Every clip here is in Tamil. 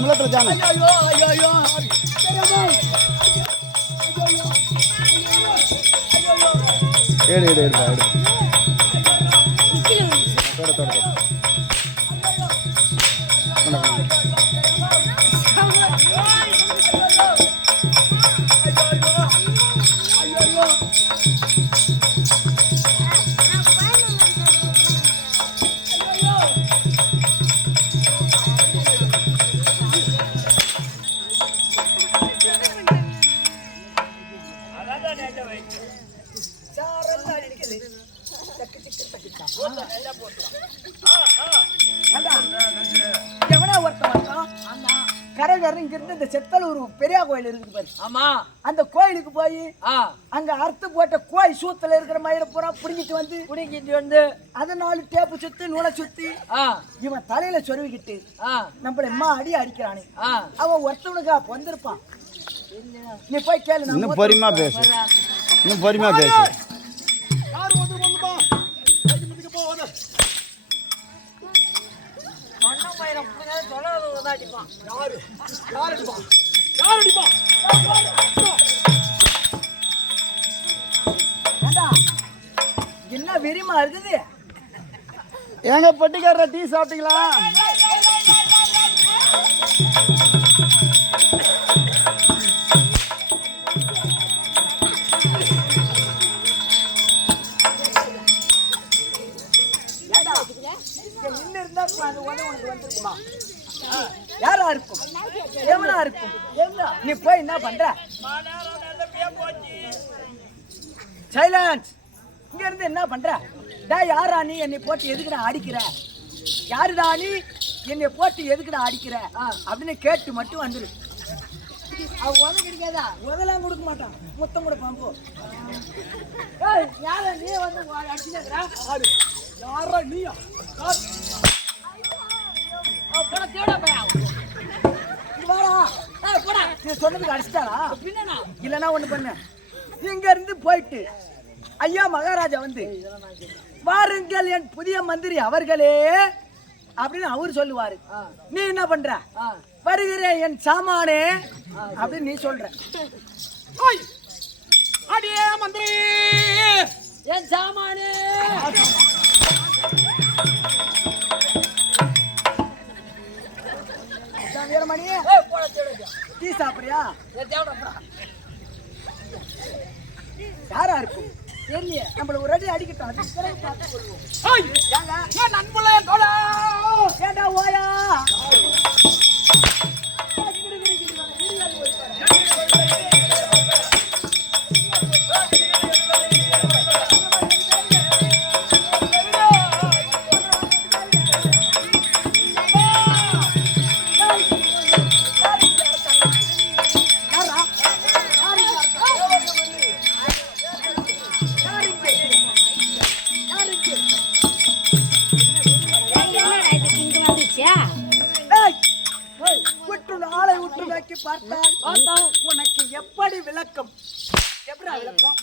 முள்ளத்துல ஜான ஏடு ஏடு ஏடு ஏடு தோட தோட பெரிய கோயில் இருக்குது பாரு. ஆமா, அந்த கோயிலுக்கு போய் அங்க அறுத்து போட்ட கோயில் சூத்துல இருக்கிற மயிரை பூரா புடிங்கிட்டு வந்து அதை 4 டேப்பு சுத்தி நூலை சுத்தி இவன் தலையில சொருவிக்கிட்டு நம்மள அடி அடிக்கிறானே அவன் ஒருத்தவனுக்கா வந்திருப்பான். நீ போய் கேளு. இன்னும் பொறுமையா பேசு, இன்னும் பொறுமையா பேசு. என்ன வெறிமா இருக்குது? எங்க பட்டிக்கார டீ சாப்பிட்டீங்களா? யாரா இருக்கும்? எவனா இருக்கும்? நீ போய் என்ன பண்ற? சைலன்ஸ். இங்க இருந்து என்ன பண்ற? யாரா நீ? என்னை போட்டு எதுக்கு நான் அடிக்கிற? யாருடா நீ? என்னை போட்டு எதுக்கு நான் அடிக்கிற அப்படின்னு கேட்டு மட்டும் வந்துரு. அவன் உதவி கிடைக்காதா? உதலாம் கொடுக்க மாட்டான், முத்தம் கொடுப்பான். போ. யாரா நீ வந்து அடிச்சுக்கிறா? யாரா நீயா? சொன்னதுக்கு அடிச்சிட்டாரா? இல்லன்னா ஒண்ணு பண்ண, இங்க இருந்து போயிட்டு ஐயா மகாராஜா வந்து வாருங்கள் என் புதிய மந்திரி அவர்களே அப்படின்னு அவரு சொல்லுவாரு. நீ என்ன பண்ற? வருகிறேன் என் சாமானே அப்படின்னு நீ சொல்ற. அடியே மந்திரி என் சாமானே. வீரமணியே டீ சாப்பிடுறியா? யாரா இருக்கும் தெரியல. நம்மள ஒரு அடி அடிக்கட்டும், அது பிறகு பார்த்து சொல்லுவோம். நண்புள்ள தோழா கேட்டா ஓயா உனக்கு எப்படி விளக்கம்? எப்படி விளக்கம்?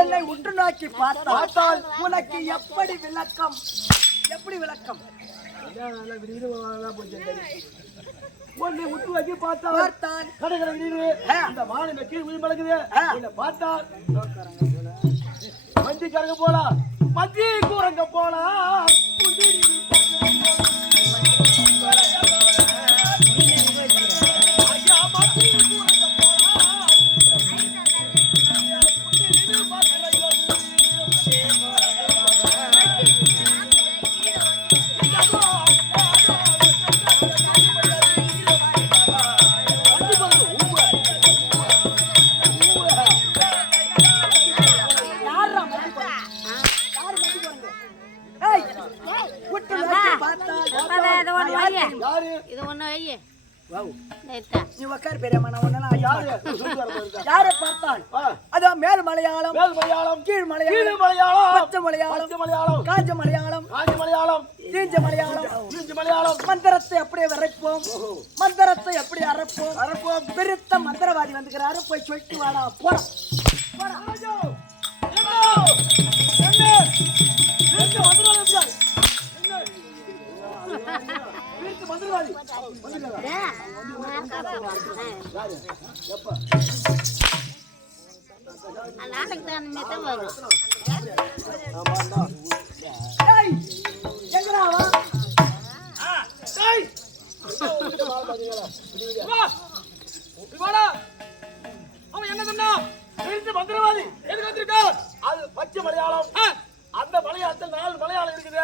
என்னை உற்று நோக்கி பார்த்தால் உனக்கு எப்படி விளக்கம்? எப்படி விளக்கம்? உன்னை உற்று நோக்கி பார்த்தால் கடற்கரை நீரு அந்த வானிலை கீழ் மீன் பழகுது. பார்த்தால் மந்தி கறங்க போலாம், மந்தி கூறங்க போலாம். நீ உக்கார் பெரியம்மா, நான் ஒண்ணு யாரை பார்த்தால் அதான் மேல் மலையாளம், கீழ் மலையாளம், பச்சை மலையாளம், காஞ்ச மலையாளம், தீஞ்ச மலையாளம். மந்திரத்தை அப்படியே விரைப்போம், மந்திரத்தை எப்படி அரைப்போம். பெருத்த மந்திரவாதி வந்துக்கிறாரு, போய் சொல்லிட்டு வாடா போட. எப்ப நாளைக்கு தான் வரும். எங்கடா அவன் என்ன சொன்னா? மந்திரவாதி எதுக்கு வந்திருக்கா? அது பச்சை மலையாளம். அந்த மலையாளத்தில் 4 மலையாளம் இருக்குது.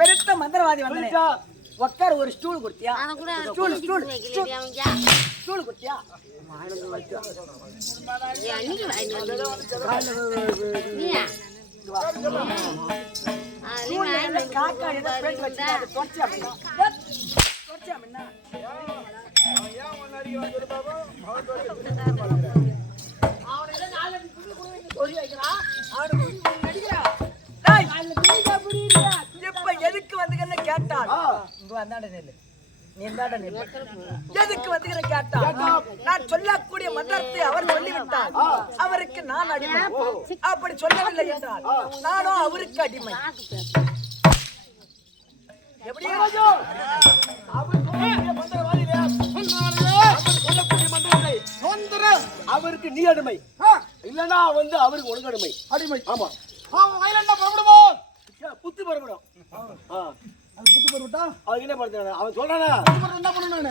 பெருத்த மந்திரவாதி வந்தனே உட்கார ஒரு ஸ்டூல் கொடுத்தியா? ஸ்டூல் கொடுத்தியா? காக்கா ஏதோ பேண்ட் வச்சு தொடச்சி அப்படின்னா எதுக்கு வந்துங்கன்னு கேட்டால் எதுக்கு வந்து கேட்டால் நான் சொல்லக்கூடிய மந்திரத்தை அவர் சொல்லிவிட்டார். அவருக்கு நான் அடிமை. அப்படி சொல்லவில்லை என்றால் நானும் அவருக்கு அடிமை. எப்படி அவருக்கு நீ அடிமை இல்லன்னா வந்து அவருக்கு உனக்கு அடிமை. அடிமை ஆமா. புத்து புறப்படும். புத்து புறப்பட்டா அவருக்கு என்ன பண்றாங்க? அவன் சொல்றானா என்ன பண்ணணும்?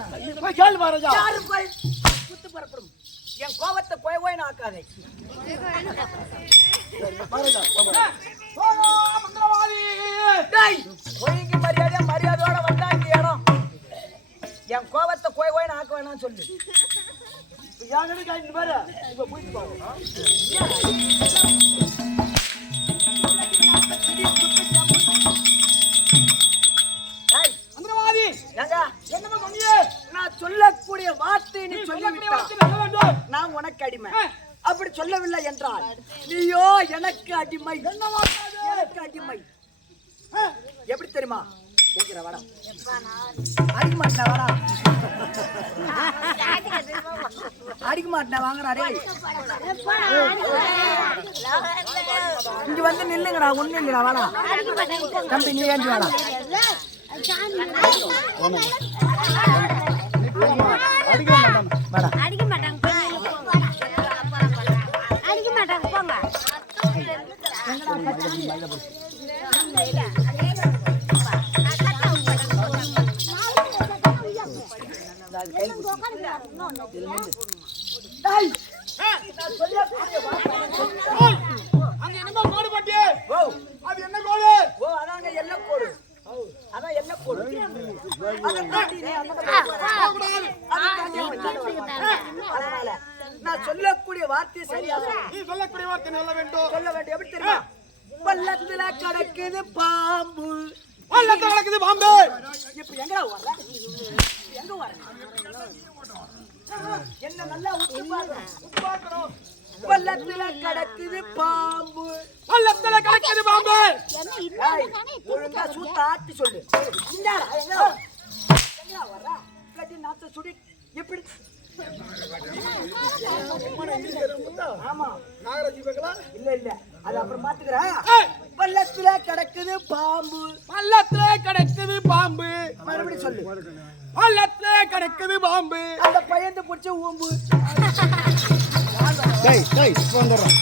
கேள்வி பாருங்க. புத்து புறப்படும். என் கோபத்தை போய் ஆக்காதே. மரியாதையோட வந்தா இந்த இடம் என் கோபத்தை போய் ஆக்க வேணாம் சொல்லு. பாரு இப்ப போயிட்டு பாருங்க. நான் சொல்லக்கூடிய வார்த்தை நீ சொல்லிவிட்டாய். நான் உனக்கு அடிமை. அப்படி சொல்லவில்லை என்றால் நீயோ எனக்கு அடிமை. எனக்கு அடிமை எப்படி தெரியுமா? வடா அடிக்க மாட்டேன். வடா அடிக்க மாட்டேன். வாங்குறாரே இங்க வந்து நில்லுங்கடா. ஒண்ணு இல்லடா. வாடா தம்பி நீ ஏஞ்சி வாடா. அடிக்க மாட்டாங்க போங்க. நான் சொல்லக்கூடிய வார்த்தை சரியா? நீ சொல்லக்கூடிய வார்த்தை நல்ல வேண்டும். சொல்ல வேண்டும். எப்படி தெரியுமா? பள்ளத்துல கிடக்குது பாம்பு. பள்ளத்துல கிடக்குது பாம்பு. இப்ப எங்கடா வர்ற? எங்க வர்ற? என்ன நல்லா உத்து பார்க்கணும். பள்ளத்துல கிடக்குது பாம்பு. பள்ளத்துல கிடக்குது பாம்பு. ஒழுங்கா சூத்த ஆட்டி சொல்லு. எங்கடா வர்ற? கட்டி நாத்த சுடி எப்படி? ஆமா நாகராஜி பேக்கலா? இல்ல அது அப்புறம் பாத்துக்கிறேன். பள்ளத்துல கிடக்குது பாம்பு. பள்ளத்துல கிடக்குது பாம்பு. மறுபடியும் சொல்லு. பள்ளத்துல கிடக்குது பாம்பு. அந்த பயந்து பிடிச்ச ஊம்பு. வந்துடுறோம்.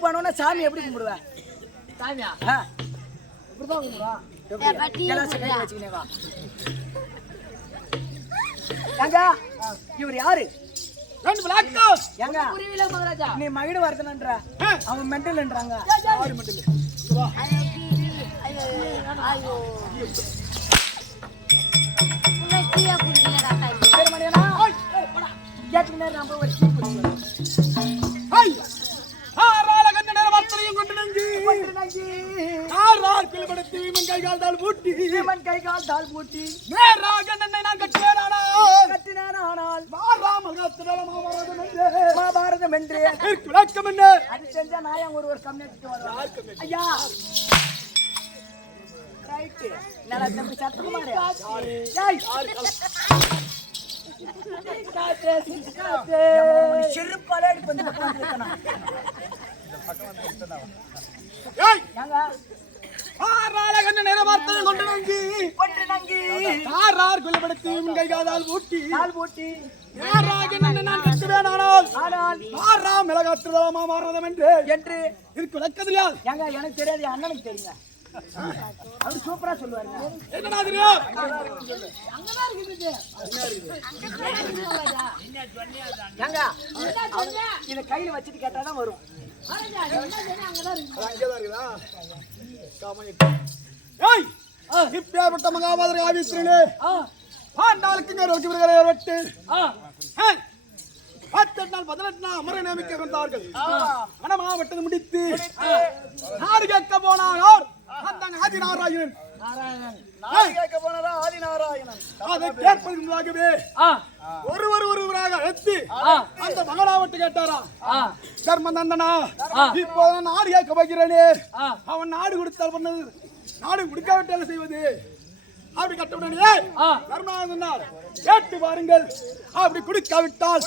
கோயிலுக்கு போனோம்னா சாமி எப்படி கும்பிடுவேன்? சாமியா ஆ, இப்படிதான் கும்பிடுவா. எல்லாம் கையில வச்சுக்கினே வா. ஏங்க, இவர் யாரு? ரெண்டு விளக்கம். ஏங்க, புரியல மகாராஜா. நீ மகிழ வருதுன்ற அவன் மெண்டல்ன்றாங்க. யாரு மெண்டல்? வா. ஐயோ உன்னை டீயா குடிக்கலடா தம்பி. சரி மணியனா, கேட்டுக்கினே நம்ம ஒரு டீ குடிக்கலாம். ஹை. ஆறால கண்ட நேர வார்த்தையும் கொண்டு நங்கி. ஆறார் கிளபடுத்தி வீமன் கை கால் தாள் பூட்டி. வீமன் கை கால் தாள் பூட்டி. நேராக நன்னை நான் கட்டினானா. கட்டினானால் மாறாமல் காத்துடல மாபாரதம் என்று. மகாபாரதம் என்று விளக்கம் என்ன? அது செஞ்சா நான் ஏன் ஒரு கம்யூனிட்டி வருவேன்? ஐயா ரைட் நல்லா தம்பி சத்துக்குமாரே. ஏய் செருப்பாலே வந்து உட்கார்ந்திருக்கேன். ஏய் ஏங்க, ஆறால கண்ட நேர வார்த்தையும் கொண்டு நங்கி. கொண்டு நங்கி ஆறார் கிளபடுத்தி வீமன் கை கால் தாள் பூட்டி. தாள் பூட்டி. நேராக நன்னை நான் கட்டுவேனானால். ஆனால் மாறா மிளகாத்துடல மாபாரதம் என்று. என்று இருக்கு விளக்கதில்லையா? ஏங்க எனக்கு தெரியாது, என் அண்ணனுக்கு தெரியுங்க. அவரு சூப்பரா சொல்லுவாருங்க. என்னடா தெரியும்? அங்கதான் இருக்குது. ஏங்க, இத கையில வச்சுட்டு கேட்டாதான் வரும். அங்கதான் இருக்குதா? ஏய் இப்பேற்பட்ட மகாபாரத ஆபீஸ்ரே பாண்டாளுக்கு நேருக்கு விருகரை வெட்டு 18 நாள் 18 நாள் அமர நியமிக்க வந்தார்கள். மனமாவட்டத்தை முடித்து நாடு கேட்க போனார் அந்த ஆதிநாராயணன். நாடு கேட்க போனதா ஆதிநாராயணன். அதை கேட்பதற்கு முன்பாகவே ஒருவராக அழைத்து அந்த மகளாவட்டு கேட்டாரா, தர்மநந்தனா இப்போ நாடு கேட்க போகிறேனே, அவன் நாடு கொடுத்தால் பண்ணது நாடு கொடுக்காவிட்டால் செய்வது அப்படி கட்டவுடனே கருணானந்தன் கேட்டு பாருங்கள், அப்படி கொடுக்காவிட்டால்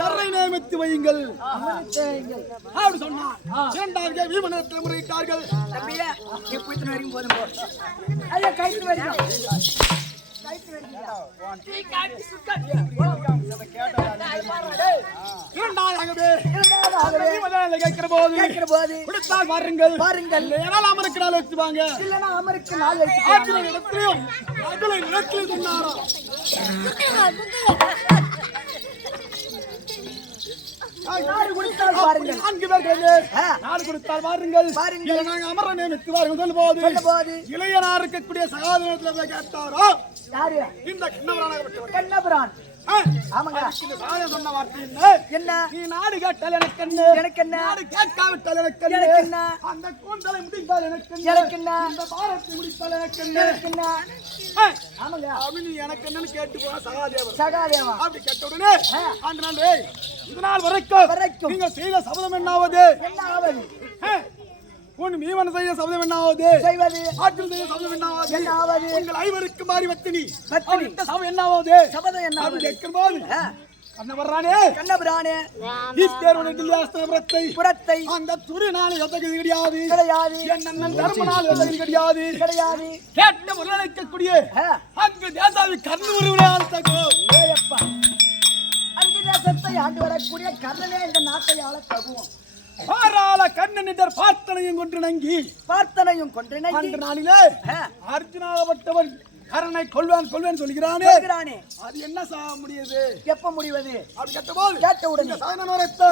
நரை நியமித்து வையுங்கள் அப்படி சொன்னார். இரண்டாவது வீமனத்தில் முறையிட்டார்கள். தம்பியே, நீ போயிட்டு வரைக்கும் போதும் போ. ஐயா கைத்து வரைக்கும். இரண்டாவது கேட்கிற போது கொடுத்தால் பாருங்கள் பாருங்கள். ஏனால் அமருக்கு நாள் வச்சுவாங்க. இல்லைன்னா அமருக்கு நாள் வச்சு ஆற்றில இடத்திலையும் அகல நிலத்திலும் சொன்னாரா. நாடு கொடுத்தால் பாருங்கள். 4 பேர்கள் நாடு கொடுத்தால் பாருங்கள். இல்லை நாங்கள் அமர நியமித்து வாருங்கள் சொல்லும்போது இளையனா இருக்கக்கூடிய சகாதனத்தில் போய் கேட்டாரோ யாரு? இந்த கிண்ணவரானப்பட்டவர் கண்ணபுரான். ஆமாங்க. இந்த சாயம் சொன்ன வார்த்தை என்ன? நீ நாடு கேட்டால் எனக்கு என்ன, எனக்கு என்ன? நாடு கேட்காவிட்டால் எனக்கு எனக்கு என்ன? அந்த கூந்தலை முடித்தால் எனக்கு எனக்கு என்ன? இந்த பாரத்தை முடித்தால் எனக்கு எனக்கு என்ன? ஆமாங்க. அப்படி நீ எனக்கு என்னன்னு கேட்டு போனா சகாதேவர் சகாதேவா அப்படி கேட்ட உடனே அந்த நாள் இது நாள் வரைக்கும் நீங்கள் செய்த சபதம் என்னாவது? என்ன ஆவது? உன் மீவன் செய்த சபதம் என்னாவது? செய்வது ஆற்றில் செய்த சபதம் என்னாவது? என்ன ஆவது? உங்கள் ஐவருக்கு மாறி வத்தினி பத்தினி சபதம் என்னாவது? சபதம் என்ன அப்படி ஆவது? கேட்கும்போது கண்ணவரானே கண்ணபுரானே புறத்தை புறத்தை அந்த துரிநாள் எதற்கு கிடையாது கிடையாது. என் தர்மநாள் எதற்கு கிடையாது கிடையாது. கேட்ட முறையளிக்கக்கூடிய அங்கு தேசாவி கண்ணூர் தகோ ஏயப்பா, அங்கு தேசத்தை ஆண்டு வரக்கூடிய கர்ணனே இந்த நாட்டை ஆள தகுவோம். பாராள கண்ணனிடர் பார்த்தனையும் கொண்டு நங்கி பார்த்தனையும் கொண்டு அன்று நாளிலே அர்ஜுனாகப்பட்டவன் கரனை கொள்வேன் சொல்கிறானே, சொல்கிறானே, அது என்ன முடியுது? எப்ப முடிவது? அப்படி கேட்ட போது கேட்ட உடனே சாயனத்தை